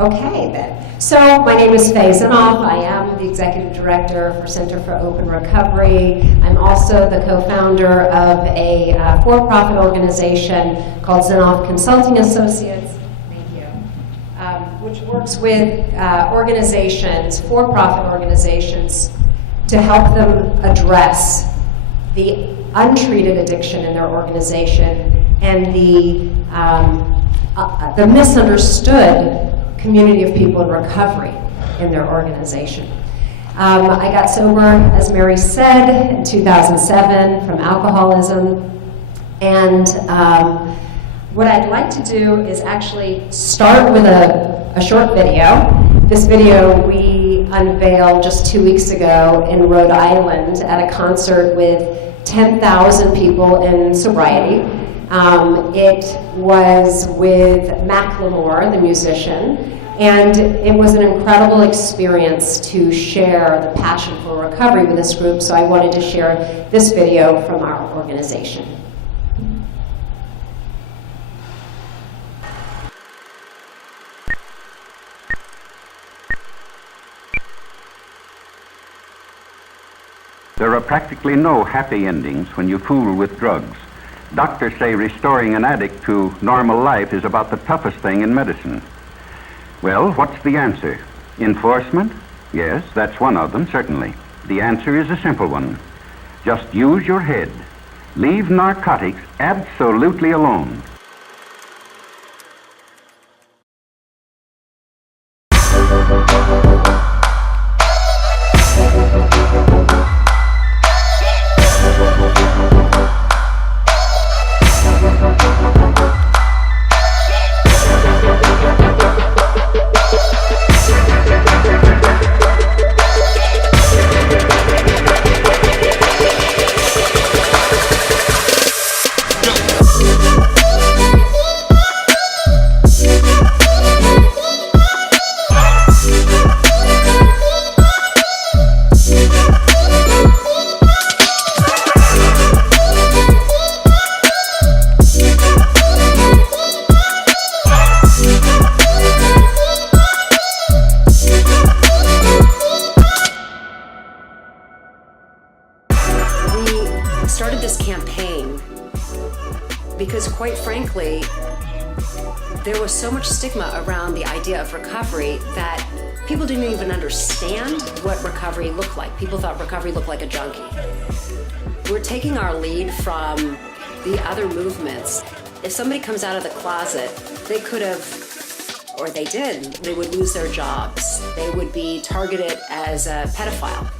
Okay, then. So my name is Fay Zenoff. I am the Executive Director for Center for Open Recovery. I'm also the co-founder of a for-profit organization called Zenoff Consulting Associates, thank you, which works with organizations, for-profit organizations, to help them address the untreated addiction in their organization and the misunderstood community of people in recovery in their organization. I got sober, as Mary said, in 2007 from alcoholism. And what I'd like to do is actually start with a short video. This video we unveiled just 2 weeks ago in Rhode Island at a concert with 10,000 people in sobriety. It was with Macklemore, the musician, and it was an incredible experience to share the passion for recovery with this group, so I wanted to share this video from our organization. There are practically no happy endings when you fool with drugs. Doctors say restoring an addict to normal life is about the toughest thing in medicine. Well, what's the answer? Enforcement? Yes, that's one of them, certainly. The answer is a simple one. Just use your head. Leave narcotics absolutely alone. Started this campaign because, quite frankly, there was so much stigma around the idea of recovery that people didn't even understand what recovery looked like. People thought recovery looked like a junkie. We're taking our lead from the other movements. If somebody comes out of the closet, they could have, or they did, they would lose their jobs. They would be targeted as a pedophile.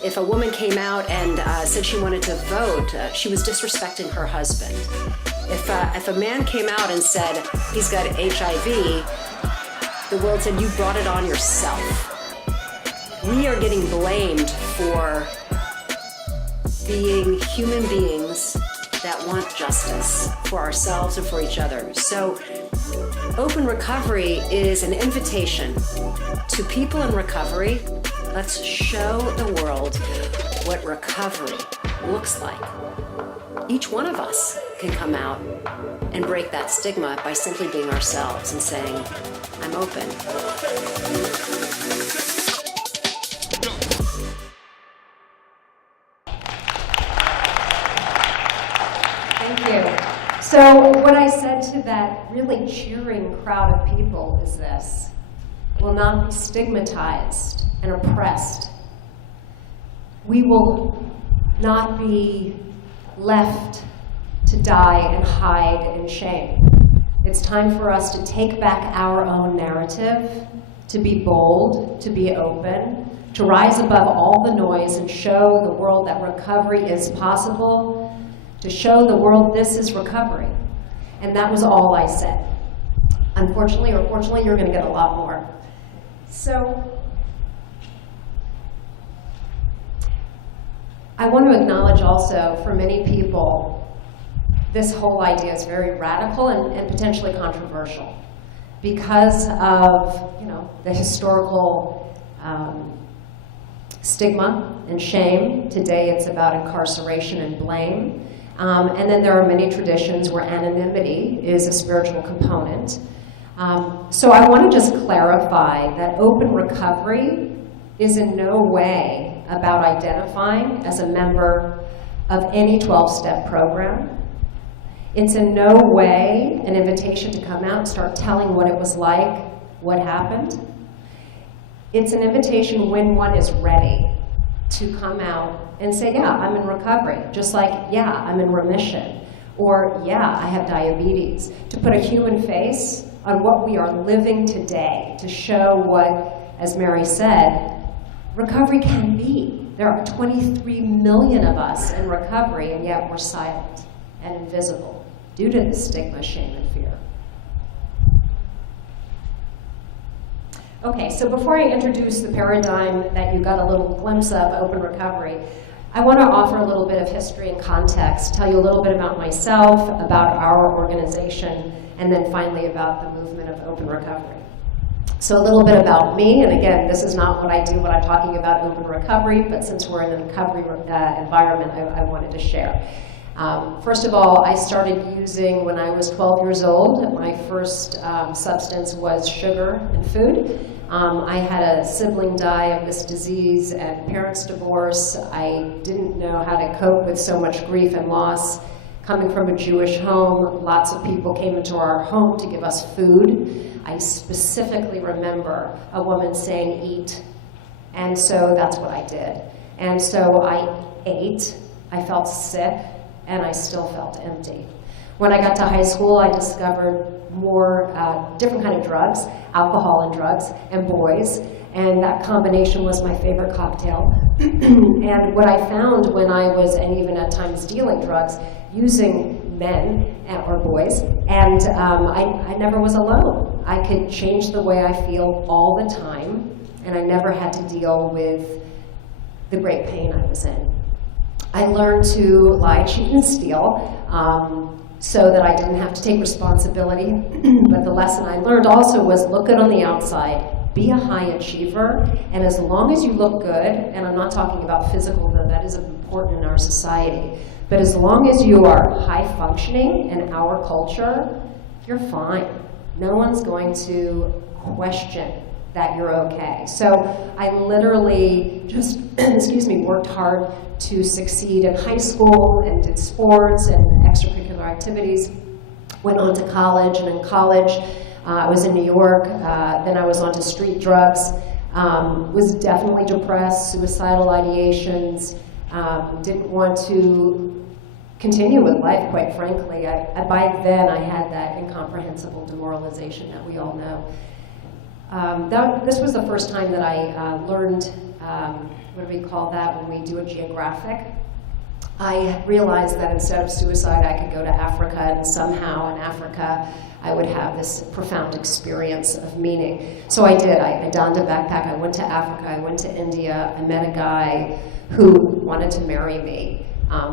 If a woman came out and said she wanted to vote, she was disrespecting her husband. If a man came out and said he's got HIV, the world said, you brought it on yourself. We are getting blamed for being human beings that want justice for ourselves and for each other. So Open Recovery is an invitation to people in recovery. Let's show the world what recovery looks like. Each one of us can come out and break that stigma by simply being ourselves and saying, I'm open. Thank you. So what I said to that really cheering crowd of people is this: will not be stigmatized and oppressed. We will not be left to die and hide in shame. It's time for us to take back our own narrative, to be bold, to be open, to rise above all the noise and show the world that recovery is possible, to show the world this is recovery. And that was all I said. Unfortunately or fortunately, you're going to get a lot more. So I want to acknowledge also, for many people, this whole idea is very radical and potentially controversial because of, the historical stigma and shame. Today it's about incarceration and blame. And then there are many traditions where anonymity is a spiritual component. So I want to just clarify that open recovery is in no way about identifying as a member of any 12-step program. It's in no way an invitation to come out and start telling what it was like, what happened. It's an invitation when one is ready to come out and say, yeah, I'm in recovery, just like, yeah, I'm in remission, or yeah, I have diabetes, to put a human face on what we are living today, to show what, as Mary said, recovery can be. There are 23 million of us in recovery, and yet we're silent and invisible due to the stigma, shame, and fear. Okay, so before I introduce the paradigm that you got a little glimpse of, open recovery, I want to offer a little bit of history and context, tell you a little bit about myself, about our organization, and then finally about the movement of open recovery. So a little bit about me, and again, this is not what I do when I'm talking about open recovery, but since we're in a recovery environment, I wanted to share. First of all, I started using when I was 12 years old. My first substance was sugar and food. I had a sibling die of this disease and parents' divorce. I didn't know how to cope with so much grief and loss. Coming from a Jewish home, lots of people came into our home to give us food. I specifically remember a woman saying, eat. And so that's what I did. And so I ate, I felt sick, and I still felt empty. When I got to high school, I discovered more different kind of drugs, alcohol and drugs, and boys, and that combination was my favorite cocktail. And what I found when I was, and even at times dealing drugs, using men or boys, and I never was alone. I could change the way I feel all the time, and I never had to deal with the great pain I was in. I learned to lie, cheat, and steal so that I didn't have to take responsibility. But the lesson I learned also was look good on the outside, be a high achiever, and as long as you look good, and I'm not talking about physical, though that is important in our society, but as long as you are high functioning in our culture, you're fine. No one's going to question that you're okay. So I literally just, worked hard to succeed in high school and did sports and extracurricular activities. Went on to college, and in college, I was in New York, then I was on to street drugs, was definitely depressed, suicidal ideations, didn't want to continue with life, quite frankly. By then, I had that incomprehensible demoralization that we all know. This was the first time that I learned, what do we call that when we do a geographic? I realized that instead of suicide, I could go to Africa, and somehow in Africa, I would have this profound experience of meaning. So I did. I donned a backpack. I went to Africa. I went to India. I met a guy who wanted to marry me.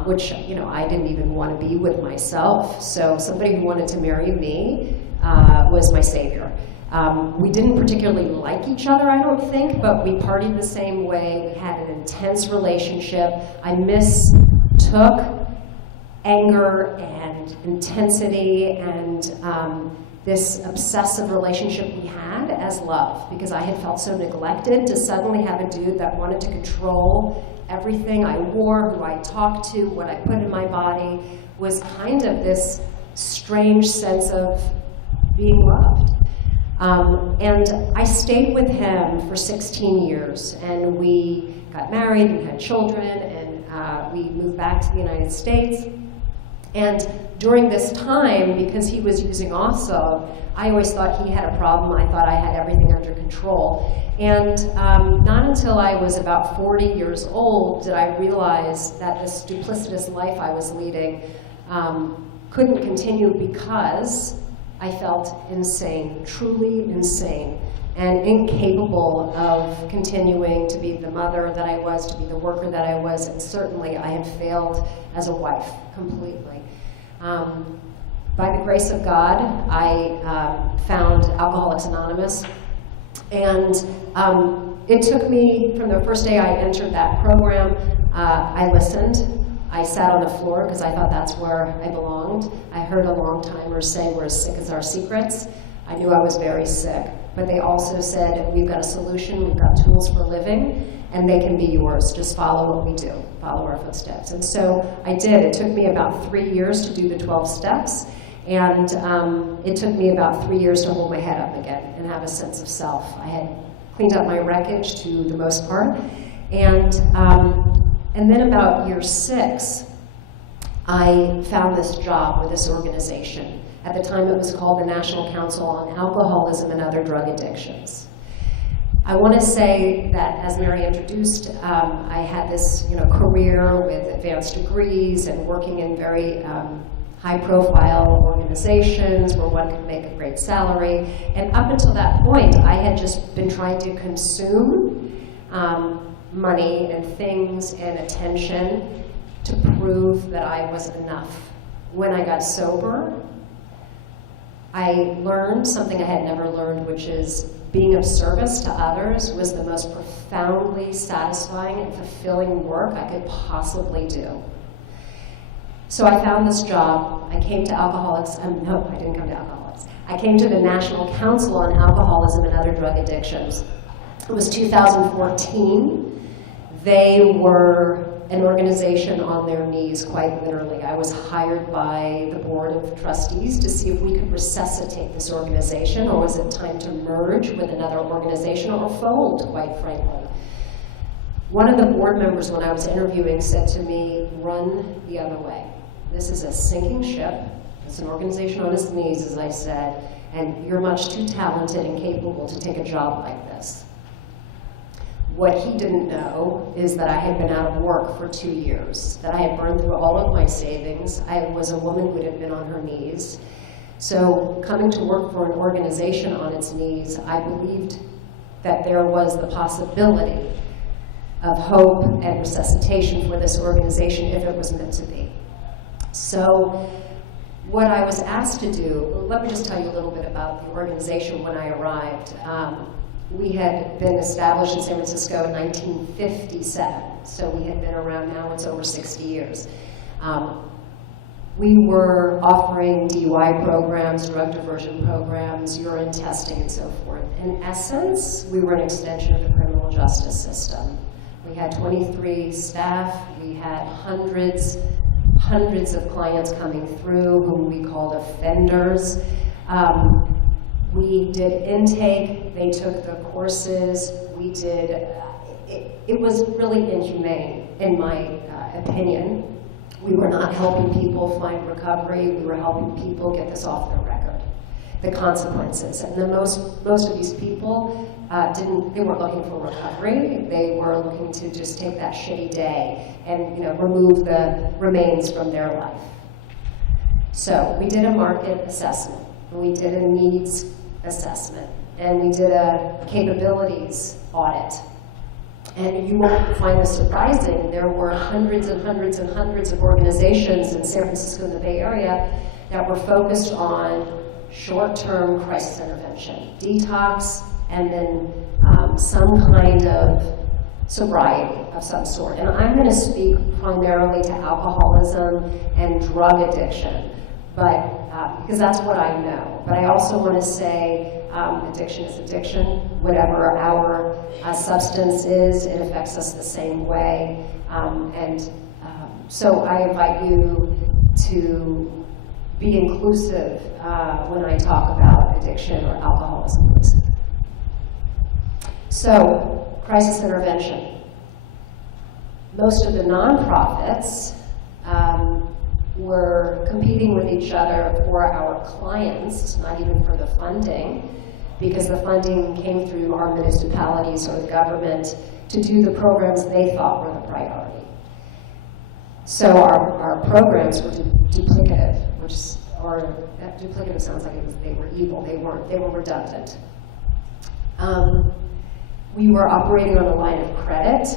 Which, I didn't even want to be with myself. So somebody who wanted to marry me was my savior. We didn't particularly like each other, I don't think, but we partied the same way. We had an intense relationship. I mistook anger and intensity and this obsessive relationship we had as love, because I had felt so neglected to suddenly have a dude that wanted to control everything I wore, who I talked to, what I put in my body, was kind of this strange sense of being loved. And I stayed with him for 16 years, and we got married and had children, and we moved back to the United States. And during this time, because he was using also, I always thought he had a problem. I thought I had everything under control. And not until I was about 40 years old did I realize that this duplicitous life I was leading couldn't continue because I felt insane, truly insane, and incapable of continuing to be the mother that I was, to be the worker that I was, and certainly I had failed as a wife completely. By the grace of God, I found Alcoholics Anonymous, and it took me, from the first day I entered that program, I listened. I sat on the floor because I thought that's where I belonged. I heard a long-timer say we're as sick as our secrets. I knew I was very sick, but they also said, we've got a solution, we've got tools for living, and they can be yours. Just follow what we do, follow our footsteps. And so I did. It took me about 3 years to do the 12 steps, and it took me about 3 years to hold my head up again and have a sense of self. I had cleaned up my wreckage to the most part, and then about year 6, I found this job with this organization. At the time, it was called the National Council on Alcoholism and Other Drug Addictions. I want to say that, as Mary introduced, I had this career with advanced degrees and working in very high-profile organizations where one could make a great salary. And up until that point, I had just been trying to consume money and things and attention to prove that I was enough. When I got sober, I learned something I had never learned, which is being of service to others was the most profoundly satisfying and fulfilling work I could possibly do. So I found this job. I came to Alcoholics. No, I didn't come to Alcoholics. I came to the National Council on Alcoholism and Other Drug Addictions. It was 2014. They were an organization on their knees, quite literally. I was hired by the board of trustees to see if we could resuscitate this organization, or was it time to merge with another organization or fold, quite frankly. One of the board members, when I was interviewing, said to me, run the other way. This is a sinking ship. It's an organization on its knees, as I said, and you're much too talented and capable to take a job like this. What he didn't know is that I had been out of work for 2 years, that I had burned through all of my savings. I was a woman who had been on her knees. So coming to work for an organization on its knees, I believed that there was the possibility of hope and resuscitation for this organization if it was meant to be. So what I was asked to do, let me just tell you a little bit about the organization when I arrived. We had been established in San Francisco in 1957, so we had been around now, it's over 60 years. We were offering DUI programs, drug diversion programs, urine testing, and so forth. In essence, we were an extension of the criminal justice system. We had 23 staff, we had hundreds of clients coming through whom we called offenders. We did intake, they took the courses, we did, it was really inhumane, in my opinion. We were not helping people find recovery, we were helping people get this off their record, the consequences. And then most of these people they weren't looking for recovery, they were looking to just take that shitty day and remove the remains from their life. So we did a market assessment, we did a needs assessment, and we did a capabilities audit. And you won't find this surprising, there were hundreds and hundreds and hundreds of organizations in San Francisco and the Bay Area that were focused on short-term crisis intervention, detox, and then some kind of sobriety of some sort. And I'm going to speak primarily to alcoholism and drug addiction, but because that's what I know. But I also want to say addiction is addiction. Whatever our substance is, it affects us the same way. So I invite you to be inclusive when I talk about addiction or alcoholism. So, crisis intervention. Most of the nonprofits were competing with each other for our clients, not even for the funding, because the funding came through our municipalities or the government to do the programs they thought were the priority. So our programs were duplicative, duplicative sounds like they were evil. They weren't. They were redundant. We were operating on a line of credit.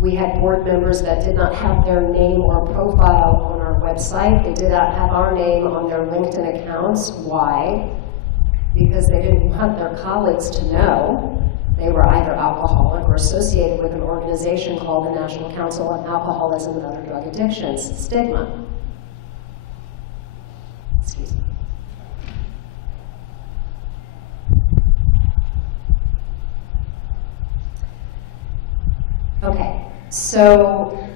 We had board members that did not have their name or profile on our website. They did not have our name on their LinkedIn accounts. Why? Because they didn't want their colleagues to know they were either alcoholic or associated with an organization called the National Council on Alcoholism and Other Drug Addictions. Stigma. Excuse me. So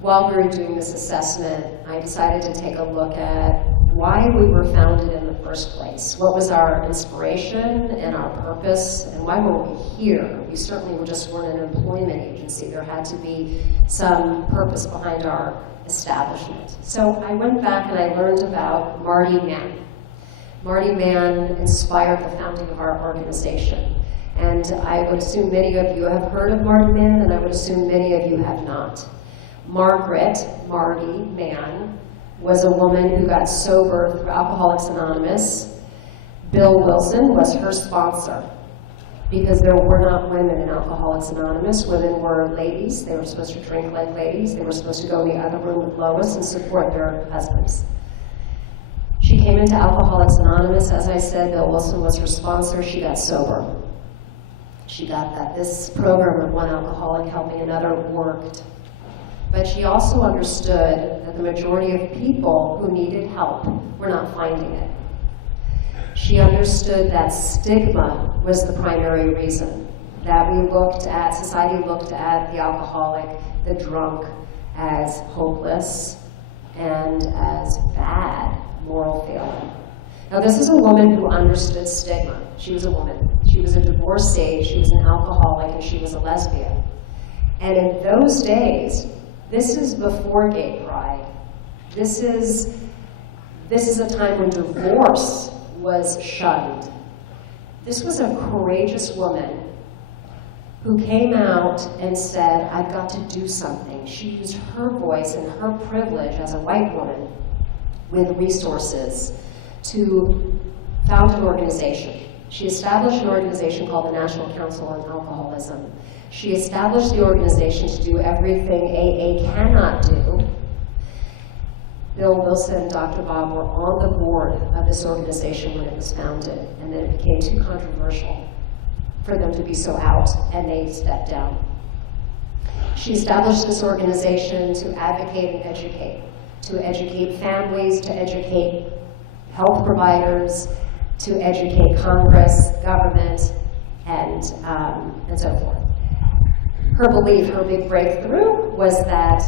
while we were doing this assessment, I decided to take a look at why we were founded in the first place. What was our inspiration and our purpose, and why were we here? We certainly just weren't an employment agency. There had to be some purpose behind our establishment. So I went back and I learned about Marty Mann. Marty Mann inspired the founding of our organization. And I would assume many of you have heard of Marty Mann, and I would assume many of you have not. Marty Mann, was a woman who got sober through Alcoholics Anonymous. Bill Wilson was her sponsor, because there were not women in Alcoholics Anonymous. Women were ladies. They were supposed to drink like ladies. They were supposed to go in the other room with Lois and support their husbands. She came into Alcoholics Anonymous. As I said, Bill Wilson was her sponsor. She got sober. She got that this program of one alcoholic helping another worked. But she also understood that the majority of people who needed help were not finding it. She understood that stigma was the primary reason, that society looked at the alcoholic, the drunk, as hopeless and as bad moral failing. Now, this is a woman who understood stigma. She was a woman. She was a divorcee, she was an alcoholic, and she was a lesbian. And in those days, this is before gay pride. This is a time when divorce was shunned. This was a courageous woman who came out and said, I've got to do something. She used her voice and her privilege as a white woman with resources to found an organization. She established an organization called the National Council on Alcoholism. She established the organization to do everything AA cannot do. Bill Wilson and Dr. Bob were on the board of this organization when it was founded, and then it became too controversial for them to be so out, and they stepped down. She established this organization to advocate and to educate families, to educate health providers, to educate Congress, government, and so forth. Her belief, her big breakthrough, was that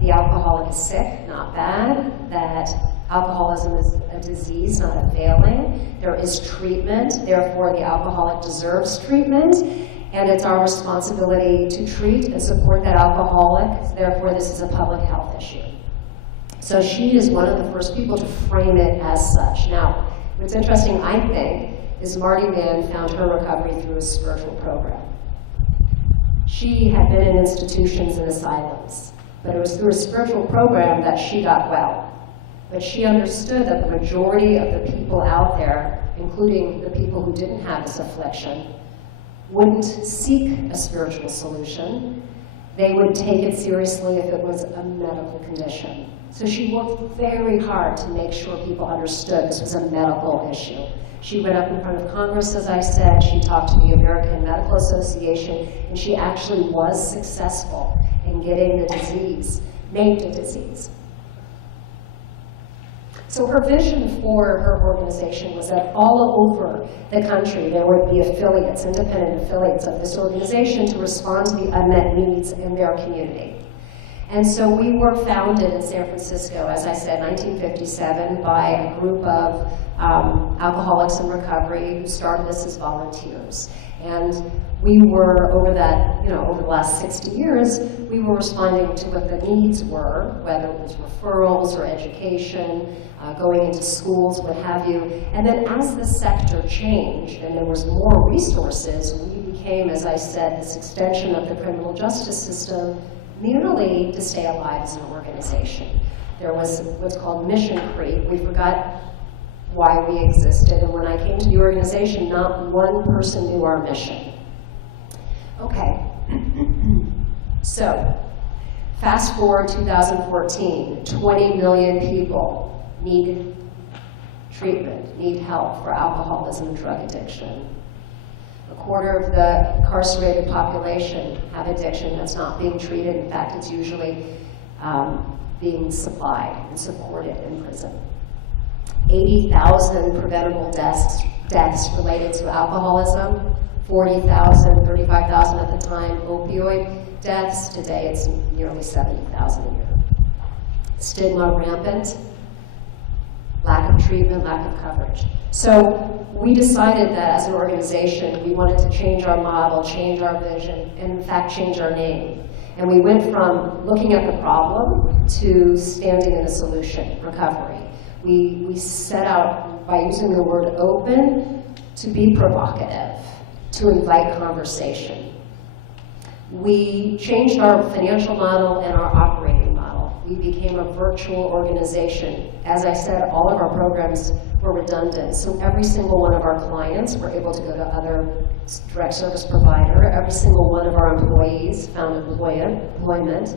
the alcoholic is sick, not bad, that alcoholism is a disease, not a failing. There is treatment, therefore the alcoholic deserves treatment, and it's our responsibility to treat and support that alcoholic, therefore this is a public health issue. So she is one of the first people to frame it as such. Now, what's interesting, I think, is Marty Mann found her recovery through a spiritual program. She had been in institutions and asylums, but it was through a spiritual program that she got well. But she understood that the majority of the people out there, including the people who didn't have this affliction, wouldn't seek a spiritual solution. They would take it seriously if it was a medical condition. So she worked very hard to make sure people understood this was a medical issue. She went up in front of Congress, as I said. She talked to the American Medical Association, and she actually was successful in getting the disease named a disease. So her vision for her organization was that all over the country there would be affiliates, independent affiliates of this organization to respond to the unmet needs in their community. And so we were founded in San Francisco, as I said, 1957, by a group of alcoholics in recovery who started this as volunteers. And we were, over the last 60 years, we were responding to what the needs were, whether it was referrals or education, going into schools, what have you. And then as the sector changed and there was more resources, we became, as I said, this extension of the criminal justice system, merely to stay alive as an organization. There was what's called mission creep. We forgot why we existed, and when I came to the organization, not one person knew our mission. Okay, so fast forward 2014, 20 million people need treatment, need help for alcoholism and drug addiction. A quarter of the incarcerated population have addiction that's not being treated. In fact, it's usually being supplied and supported in prison. 80,000 preventable deaths related to alcoholism, 40,000, 35,000 at the time, opioid. deaths. Today it's nearly 70,000 a year. Stigma rampant, lack of treatment, lack of coverage. So we decided that as an organization, we wanted to change our model, change our vision, and in fact, change our name. And we went from looking at the problem to standing in a solution, recovery. We set out, by using the word open, to be provocative, to invite conversation. We changed our financial model and our operating model. We became a virtual organization. As I said, all of our programs were redundant, so every single one of our clients were able to go to other direct service provider. Every single one of our employees found employment.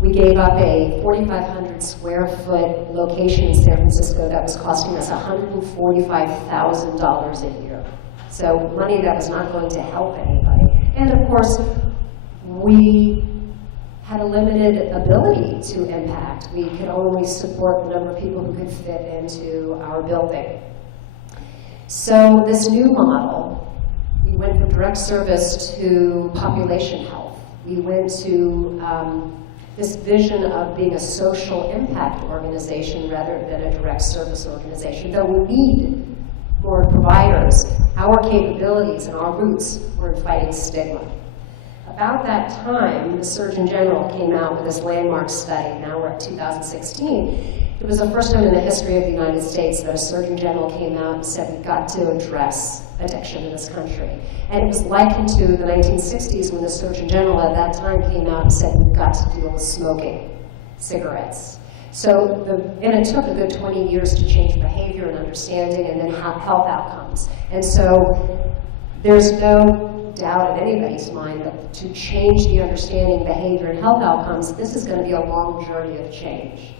We gave up a 4,500 square foot location in San Francisco that was costing us $145,000 a year. So money that was not going to help anybody. And of course, we had a limited ability to impact. We could only support the number of people who could fit into our building. So this new model, we went from direct service to population health. We went to this vision of being a social impact organization rather than a direct service organization. Though we need more providers, our capabilities and our roots were in fighting stigma. About that time, the Surgeon General came out with this landmark study. Now we're at 2016. It was the first time in the history of the United States that a Surgeon General came out and said, we've got to address addiction in this country. And it was likened to the 1960s when the Surgeon General at that time came out and said, we've got to deal with smoking cigarettes. So, and it took a good 20 years to change behavior and understanding and then health outcomes. And so there's no doubt in anybody's mind that to change the understanding, behavior, and health outcomes, this is going to be a long journey of change.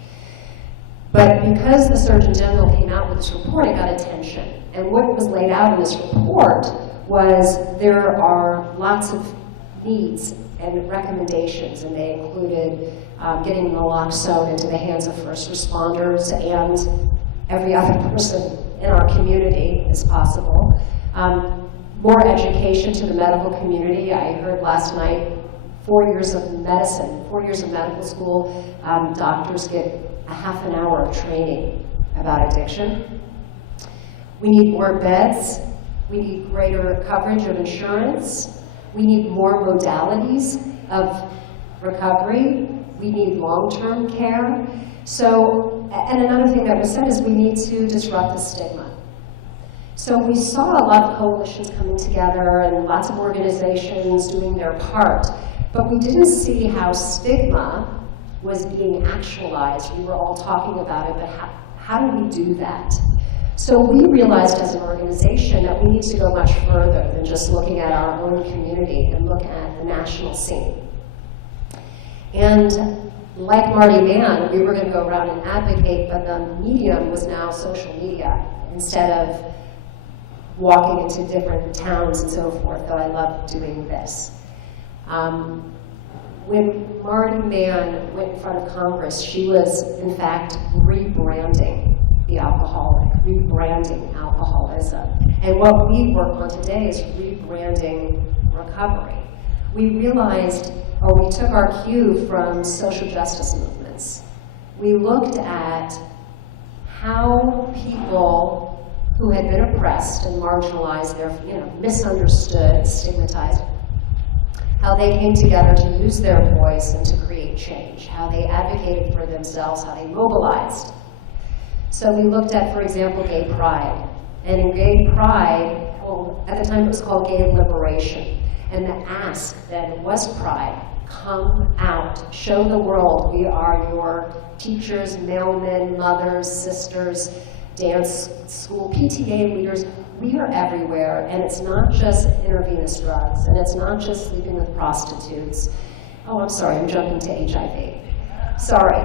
But because the Surgeon General came out with this report, it got attention. And what was laid out in this report was there are lots of needs and recommendations, and they included getting naloxone into the hands of first responders and every other person in our community as possible. More education to the medical community. I heard last night 4 years of medicine, 4 years of medical school, doctors get a half an hour of training about addiction. We need more beds. We need greater coverage of insurance. We need more modalities of recovery. We need long-term care. So, and another thing that was said is we need to disrupt the stigma. So we saw a lot of coalitions coming together and lots of organizations doing their part, but we didn't see how stigma was being actualized. We were all talking about it, but how do we do that? So we realized as an organization that we need to go much further than just looking at our own community and look at the national scene. And like Marty Mann, we were going to go around and advocate, but the medium was now social media instead of walking into different towns and so forth, though I love doing this. When Marty Mann went in front of Congress, she was, in fact, rebranding the alcoholic, rebranding alcoholism. And what we work on today is rebranding recovery. We realized, or we took our cue from social justice movements. We looked at how people who had been oppressed and marginalized, misunderstood, stigmatized, how they came together to use their voice and to create change, how they advocated for themselves, how they mobilized. So we looked at, for example, gay pride. And in gay pride, well, at the time it was called gay liberation. And the ask then was pride. Come out, show the world we are your teachers, mailmen, mothers, sisters, dance school, PTA leaders. We are everywhere, and it's not just intravenous drugs, and it's not just sleeping with prostitutes. Oh, I'm sorry, I'm jumping to HIV. Sorry.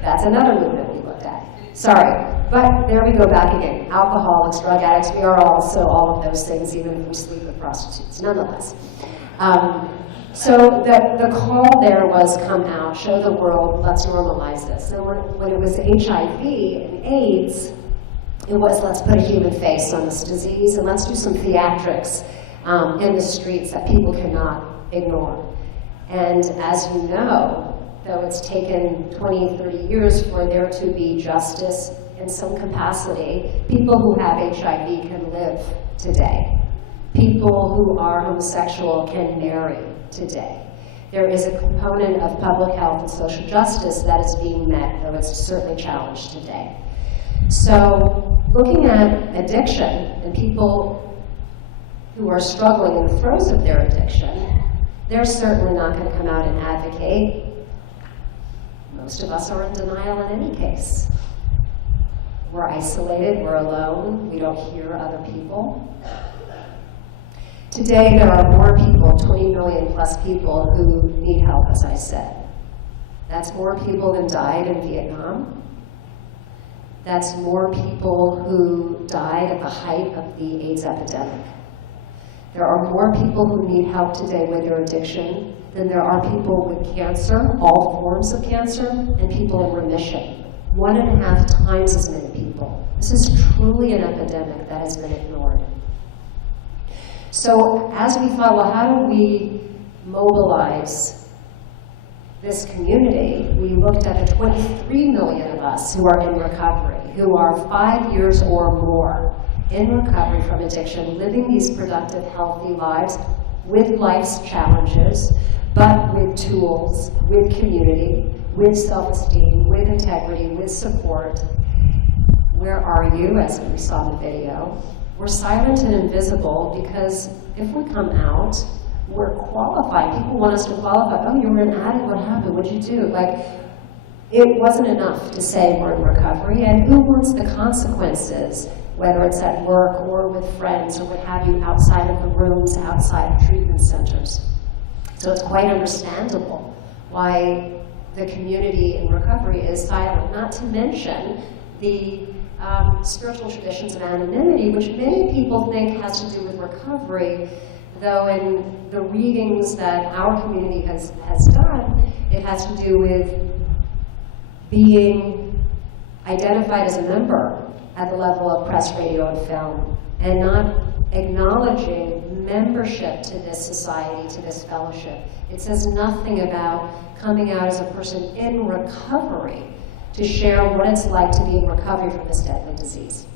That's another movement we looked at. Sorry. But there we go back again. Alcoholics, drug addicts, we are also all of those things, even if we sleep with prostitutes, nonetheless. So the call there was come out, show the world, let's normalize this. And when it was HIV and AIDS, it was let's put a human face on this disease and let's do some theatrics in the streets that people cannot ignore. And as you know, though it's taken 20, 30 years for there to be justice in some capacity, people who have HIV can live today. People who are homosexual can marry today. There is a component of public health and social justice that is being met, though it's certainly challenged today. So looking at addiction and people who are struggling in the throes of their addiction, they're certainly not going to come out and advocate. Most of us are in denial in any case. We're isolated, we're alone, we don't hear other people. Today there are more people, 20 million plus people, who need help, as I said. That's more people than died in Vietnam. That's more people who died at the height of the AIDS epidemic. There are more people who need help today with their addiction than there are people with cancer, all forms of cancer, and people in remission. 1.5 times as many people. This is truly an epidemic that has been ignored. So as we thought, well, how do we mobilize this community? We looked at the 23 million of us who are in recovery, who are 5 years or more in recovery from addiction, living these productive, healthy lives with life's challenges, but with tools, with community, with self-esteem, with integrity, with support. Where are you, as we saw in the video? We're silent and invisible because if we come out, we're qualified. People want us to qualify. Oh, you were an addict, what happened? What'd you do? Like, it wasn't enough to say we're in recovery, and who wants the consequences, whether it's at work or with friends or what have you, outside of the rooms, outside of treatment centers. So it's quite understandable why the community in recovery is silent, not to mention the spiritual traditions of anonymity, which many people think has to do with recovery, though in the readings that our community has done, it has to do with being identified as a member at the level of press, radio, and film, and not acknowledging membership to this society, to this fellowship. It says nothing about coming out as a person in recovery to share what it's like to be in recovery from this deadly disease.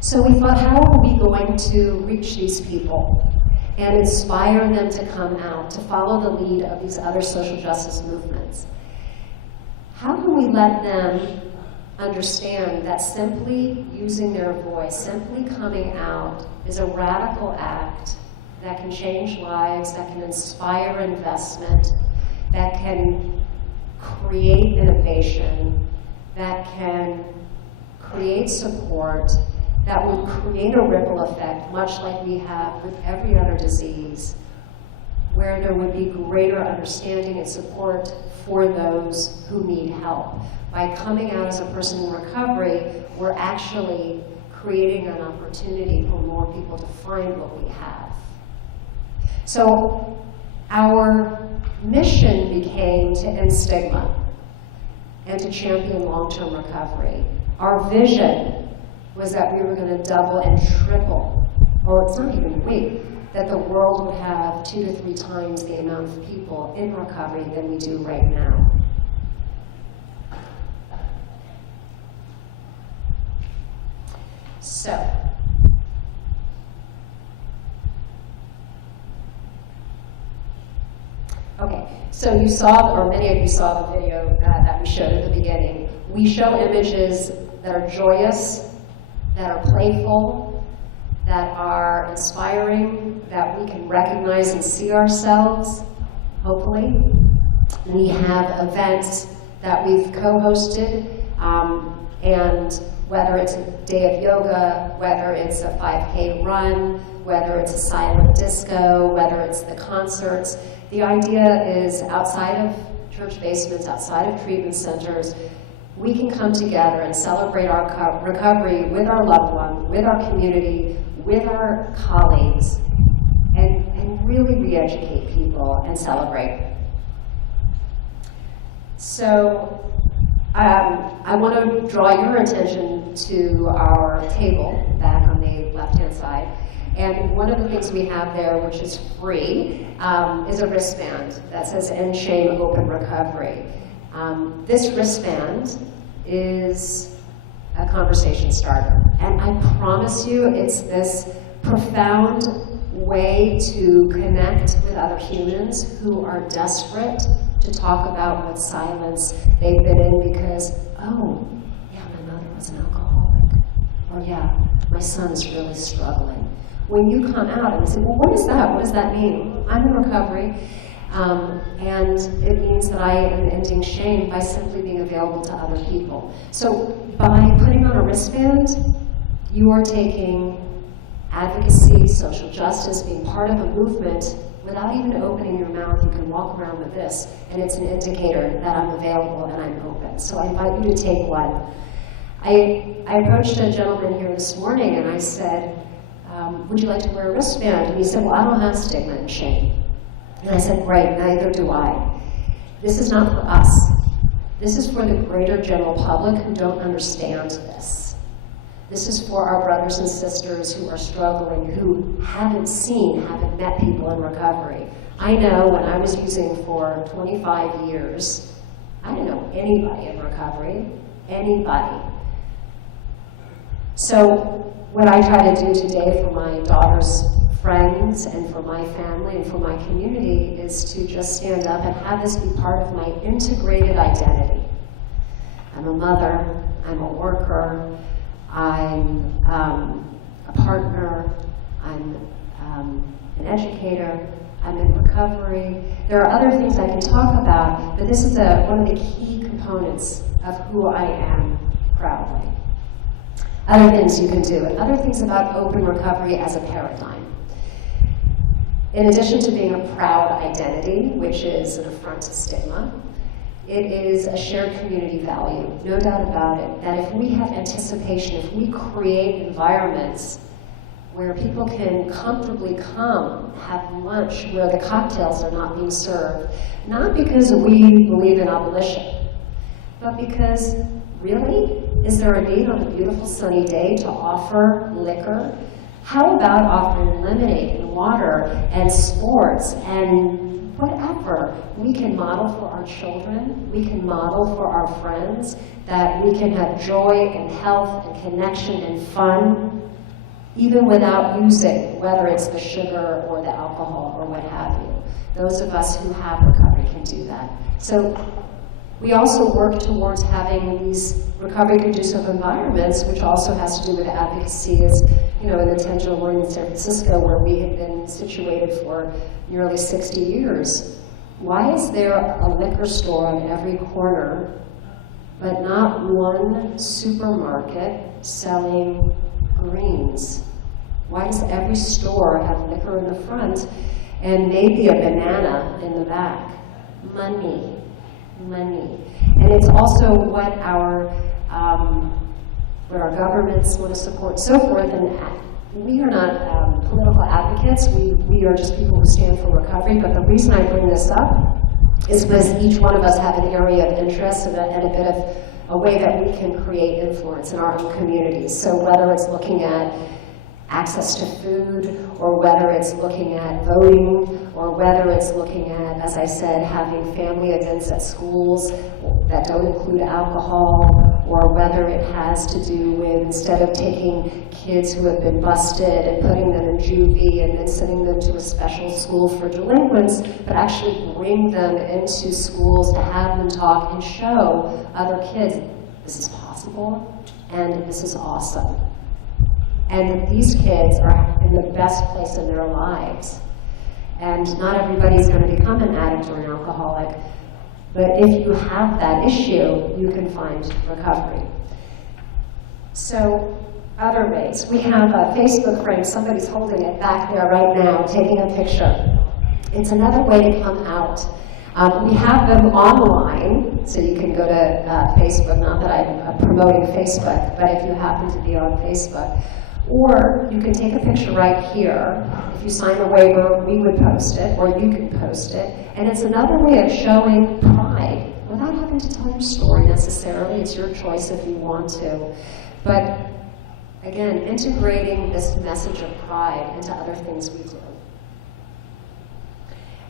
So we thought, how are we going to reach these people and inspire them to come out, to follow the lead of these other social justice movements? How can we let them understand that simply using their voice, simply coming out, is a radical act that can change lives, that can inspire investment, that can create innovation, that can create support, that will create a ripple effect, much like we have with every other disease, where there would be greater understanding and support for those who need help. By coming out as a person in recovery, we're actually creating an opportunity for more people to find what we have. So our mission became to end stigma and to champion long-term recovery. Our vision was that we were going to double and triple, or it's not even we, that the world would have 2 to 3 times the amount of people in recovery than we do right now. So, okay, so you saw, or many of you saw the video that we showed at the beginning. We show images that are joyous, that are playful, that are inspiring, that we can recognize and see ourselves, hopefully. We have events that we've co-hosted, and whether it's a day of yoga, whether it's a 5K run, whether it's a silent disco, whether it's the concerts, the idea is outside of church basements, outside of treatment centers, we can come together and celebrate our recovery with our loved one, with our community, with our colleagues, and really re-educate people and celebrate. So I want to draw your attention to our table back on the left-hand side. And one of the things we have there, which is free, is a wristband that says End Shame, Open Recovery. This wristband is a conversation starter. And I promise you, it's this profound way to connect with other humans who are desperate to talk about what silence they've been in because, oh, yeah, my mother was an alcoholic. Or yeah, my son is really struggling. When you come out and say, well, what is that? What does that mean? I'm in recovery. And it means that I am ending shame by simply being available to other people. So by putting on a wristband, you are taking advocacy, social justice, being part of a movement without even opening your mouth. You can walk around with this, and it's an indicator that I'm available and I'm open. So I invite you to take one. I approached a gentleman here this morning and I said, would you like to wear a wristband? And he said, well, I don't have stigma and shame. And I said, great, neither do I. This is not for us. This is for the greater general public who don't understand this. This is for our brothers and sisters who are struggling, who haven't met people in recovery. I know when I was using for 25 years, I didn't know anybody in recovery, anybody. So what I try to do today for my daughter's friends and for my family and for my community is to just stand up and have this be part of my integrated identity. I'm a mother, I'm a worker, I'm a partner, I'm an educator, I'm in recovery. There are other things I can talk about, but this is one of the key components of who I am proudly. Other things you can do, and other things about open recovery as a paradigm. In addition to being a proud identity, which is an affront to stigma, it is a shared community value, no doubt about it, that if we have anticipation, if we create environments where people can comfortably come, have lunch, where the cocktails are not being served, not because we believe in abolition, but because, really, is there a need on a beautiful sunny day to offer liquor? How about offering lemonade and water and sports and whatever? We can model for our children, we can model for our friends, that we can have joy and health and connection and fun, even without using, whether it's the sugar or the alcohol or what have you. Those of us who have recovery can do that. So we also work towards having these recovery-conducive environments, which also has to do with advocacy. As you know, in the Tenjo, we're in San Francisco, where we have been situated for nearly 60 years. Why is there a liquor store on every corner, but not one supermarket selling greens? Why does every store have liquor in the front and maybe a banana in the back? Money. And it's also what our governments want to support, so forth. And we are not political advocates. We are just people who stand for recovery. But the reason I bring this up is because each one of us have an area of interest and a bit of a way that we can create influence in our own communities. So whether it's looking at access to food, or whether it's looking at voting, or whether it's looking at, as I said, having family events at schools that don't include alcohol, or whether it has to do with, instead of taking kids who have been busted and putting them in juvie and then sending them to a special school for delinquents, but actually bring them into schools to have them talk and show other kids, this is possible, and this is awesome. And that these kids are in the best place in their lives. And not everybody's going to become an addict or an alcoholic, but if you have that issue, you can find recovery. So, other ways. We have a Facebook frame. Somebody's holding it back there right now, taking a picture. It's another way to come out. We have them online, so you can go to Facebook. Not that I'm promoting Facebook, but if you happen to be on Facebook. Or you can take a picture right here. If you sign a waiver, we would post it, or you can post it. And it's another way of showing pride without having to tell your story necessarily. It's your choice if you want to. But Again, integrating this message of pride into other things we do.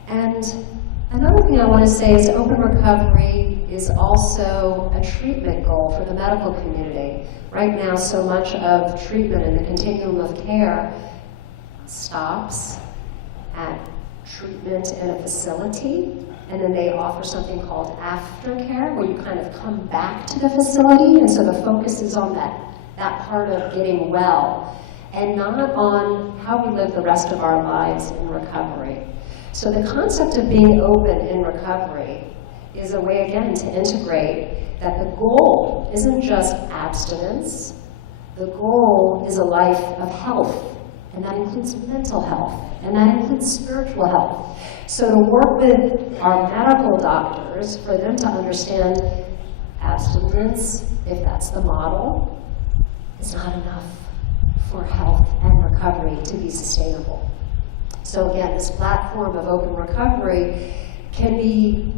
And another thing I want to say is open recovery is also a treatment goal for the medical community. Right now, so much of treatment in the continuum of care stops at treatment in a facility, and then they offer something called aftercare, where you kind of come back to the facility, and so the focus is on that part of getting well, and not on how we live the rest of our lives in recovery. So the concept of being open in recovery is a way, again, to integrate that the goal isn't just abstinence. The goal is a life of health, and that includes mental health, and that includes spiritual health. So to work with our medical doctors, for them to understand abstinence, if that's the model, is not enough for health and recovery to be sustainable. So again, this platform of open recovery can be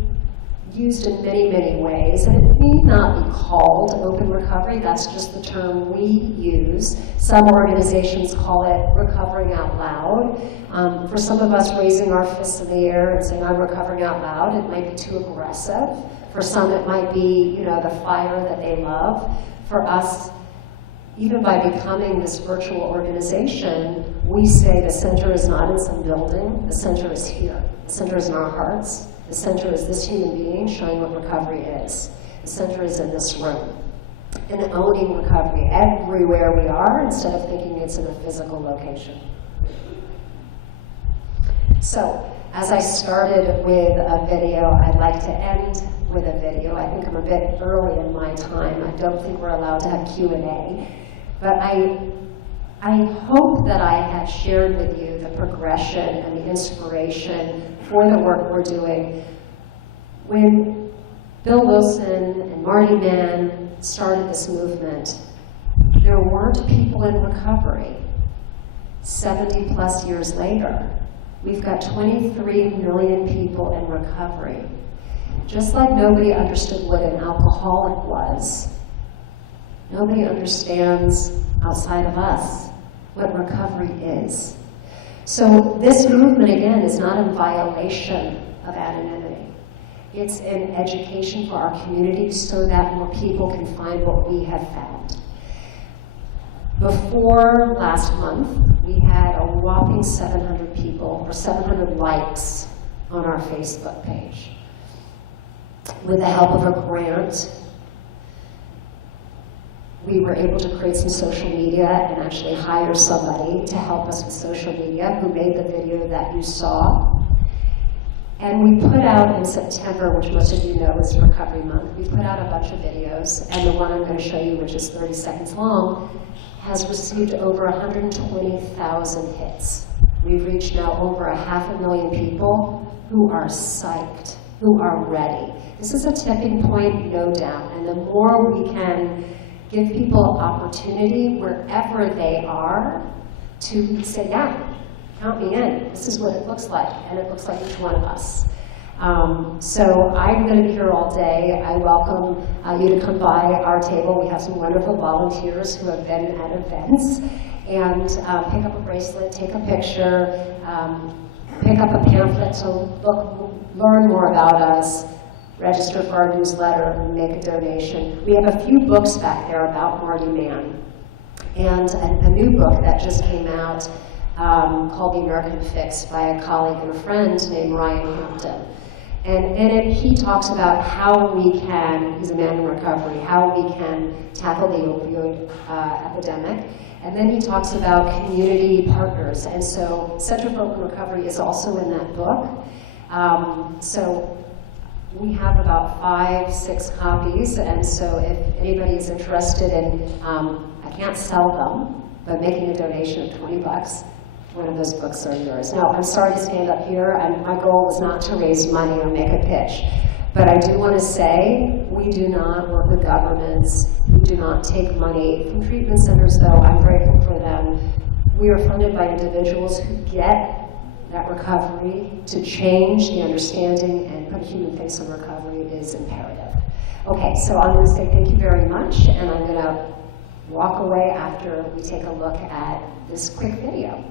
used in many, many ways, and it may not be called open recovery. That's just the term we use. Some organizations call it recovering out loud. For some of us, raising our fists in the air and saying, I'm recovering out loud, it might be too aggressive. For some, it might be, the fire that they love. For us, even by becoming this virtual organization, we say the center is not in some building, the center is here. The center is in our hearts. The center is this human being showing what recovery is. The center is in this room. And owning recovery everywhere we are instead of thinking it's in a physical location. So, as I started with a video, I'd like to end with a video. I think I'm a bit early in my time. I don't think we're allowed to have Q&A. But I hope that I have shared with you the progression and the inspiration for the work we're doing. When Bill Wilson and Marty Mann started this movement, there weren't people in recovery. 70 plus years later, we've got 23 million people in recovery. Just like nobody understood what an alcoholic was, nobody understands outside of us what recovery is. So this movement, again, is not in violation of anonymity. It's an education for our community so that more people can find what we have found. Before last month, we had a whopping 700 people, or 700 likes on our Facebook page. With the help of a grant, we were able to create some social media and actually hire somebody to help us with social media who made the video that you saw. And we put out in September, which most of you know is Recovery Month, we put out a bunch of videos, and the one I'm going to show you, which is 30 seconds long, has received over 120,000 hits. We've reached now over 500,000 people who are psyched, who are ready. This is a tipping point, no doubt, and the more we can give people opportunity wherever they are to say, yeah, count me in. This is what it looks like, and it looks like each one of us. So I'm going to be here all day. I welcome you to come by our table. We have some wonderful volunteers who have been at events, and pick up a bracelet, take a picture, pick up a pamphlet to learn more about us, register for our newsletter, and make a donation. We have a few books back there about Marty Mann, and a new book that just came out called The American Fix by a colleague and a friend named Ryan Hampton. And in it, he talks about how we can, he's a man in recovery, how we can tackle the opioid epidemic. And then he talks about community partners. And so Center for Open Recovery is also in that book. So we have about 5-6 copies. And so if anybody is interested in, I can't sell them, but making a donation of $20, one of those books are yours. Now, I'm sorry to stand up here, and my goal was not to raise money or make a pitch. But I do want to say, we do not work with governments. We do not take money from treatment centers, though I'm grateful for them. We are funded by individuals who get that recovery. To change the understanding and put a human face on recovery is imperative. Okay, so I'm going to say thank you very much, and I'm going to walk away after we take a look at this quick video.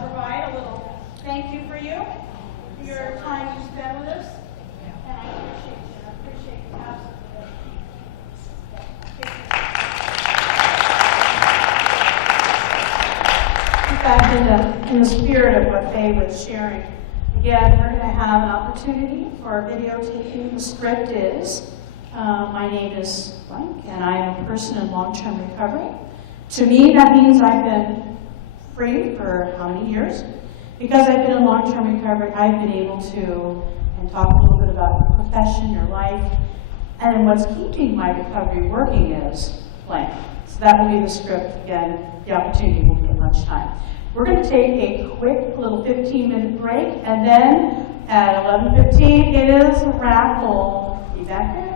Provide a little thank you for you, for your time you spent with us, and I appreciate you. I appreciate you absolutely. In fact, in the spirit of what Fay was sharing, again, we're going to have an opportunity for videotaping. The script is, my name is blank, and I am a person in long-term recovery. To me, that means I've been free for how many years? Because I've been in long-term recovery, I've been able to talk a little bit about your profession, your life, and what's keeping my recovery working is blank. So that will be the script. Again, the opportunity will be at lunchtime. We're going to take a quick little 15-minute break, and then at 11:15 it is a raffle. Be back there.